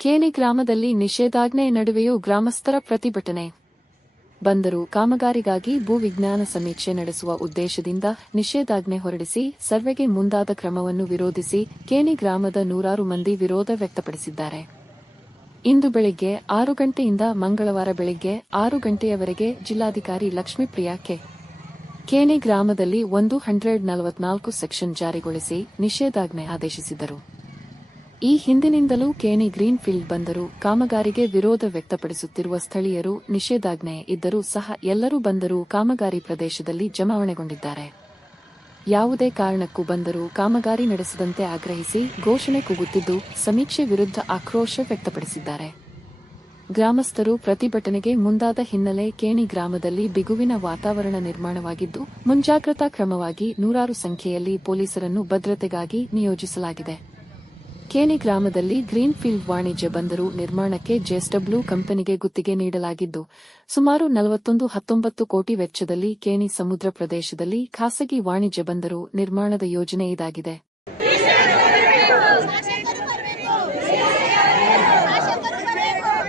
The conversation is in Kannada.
ಕೇಣಿ ಗ್ರಾಮದಲ್ಲಿ ನಿಷೇಧಾಜ್ಞೆ ನಡುವೆಯೂ ಗ್ರಾಮಸ್ಥರ ಪ್ರತಿಭಟನೆ. ಬಂದರು, ಕಾಮಗಾರಿಗಾಗಿ ಭೂವಿಜ್ಞಾನ ಸಮೀಕ್ಷೆ ನಡೆಸುವ ಉದ್ದೇಶದಿಂದ ನಿಷೇಧಾಜ್ಞೆ ಹೊರಡಿಸಿ, ಸರ್ವೆಗೆ ಮುಂದಾದ ಕ್ರಮವನ್ನು ವಿರೋಧಿಸಿ ಕೇಣಿ ಗ್ರಾಮದ ನೂರಾರು ಮಂದಿ ವಿರೋಧ ವ್ಯಕ್ತಪಡಿಸಿದ್ದಾರೆ. ಇಂದು ಬೆಳಿಗ್ಗೆ ಆರು ಗಂಟೆಯಿಂದ ಮಂಗಳವಾರ ಬೆಳಿಗ್ಗೆ ಆರು ಗಂಟೆಯವರೆಗೆ ಜಿಲ್ಲಾಧಿಕಾರಿ ಲಕ್ಷ್ಮೀಪ್ರಿಯಾ ಕೆ. ಕೇನಿ ಗ್ರಾಮದಲ್ಲಿ ಒಂದು ಹಂಡ್ರೆಡ್ ನಲವತ್ನಾಲ್ಕು ಸೆಕ್ಷನ್ ಜಾರಿಗೊಳಿಸಿ ನಿಷೇಧಾಜ್ಞೆ ಆದೇಶಿಸಿದರು. ಈ ಹಿಂದಿನಿಂದಲೂ ಕೇಣಿ ಗ್ರೀನ್ ಫೀಲ್ಡ್ ಬಂದರು. ಕಾಮಗಾರಿಗೆ ವಿರೋಧ ವ್ಯಕ್ತಪಡಿಸುತ್ತಿರುವ ಸ್ಥಳೀಯರು ನಿಷೇಧಾಜ್ಞೆ ಇದ್ದರೂ ಸಹ ಎಲ್ಲರೂ ಬಂದರೂ ಕಾಮಗಾರಿ ಪ್ರದೇಶದಲ್ಲಿ ಜಮಾವಣೆಗೊಂಡಿದ್ದಾರೆ. ಯಾವುದೇ ಕಾರಣಕ್ಕೂ ಬಂದರೂ ಕಾಮಗಾರಿ ನಡೆಸದಂತೆ ಆಗ್ರಹಿಸಿ ಘೋಷಣೆ ಕೂಗುತ್ತಿದ್ದು, ಸಮೀಕ್ಷೆ ವಿರುದ್ಧ ಆಕ್ರೋಶ ವ್ಯಕ್ತಪಡಿಸಿದ್ದಾರೆ. ಗ್ರಾಮಸ್ಥರು ಪ್ರತಿಭಟನೆಗೆ ಮುಂದಾದ ಹಿನ್ನೆಲೆ ಕೇಣಿ ಗ್ರಾಮದಲ್ಲಿ ಬಿಗುವಿನ ವಾತಾವರಣ ನಿರ್ಮಾಣವಾಗಿದ್ದು, ಮುಂಜಾಗ್ರತಾ ಕ್ರಮವಾಗಿ ನೂರಾರು ಸಂಖ್ಯೆಯಲ್ಲಿ ಪೊಲೀಸರನ್ನು ಭದ್ರತೆಗಾಗಿ ನಿಯೋಜಿಸಲಾಗಿದೆ. ಕೇಣಿ ಗ್ರಾಮದಲ್ಲಿ ಗ್ರೀನ್ ಫೀಲ್ಡ್ ವಾಣಿಜ್ಯ ಬಂದರು ನಿರ್ಮಾಣಕ್ಕೆ ಜೆಎಸ್ಡಬ್ಲ್ಯೂ ಕಂಪನಿಗೆ ಗುತ್ತಿಗೆ ನೀಡಲಾಗಿದ್ದು, ಸುಮಾರು ನಲವತ್ತೊಂದು ಹತ್ತೊಂಬತ್ತು ಕೋಟಿ ವೆಚ್ಚದಲ್ಲಿ ಕೇಣಿ ಸಮುದ್ರ ಪ್ರದೇಶದಲ್ಲಿ ಖಾಸಗಿ ವಾಣಿಜ್ಯ ಬಂದರು ನಿರ್ಮಾಣದ ಯೋಜನೆ ಇದಾಗಿದೆ.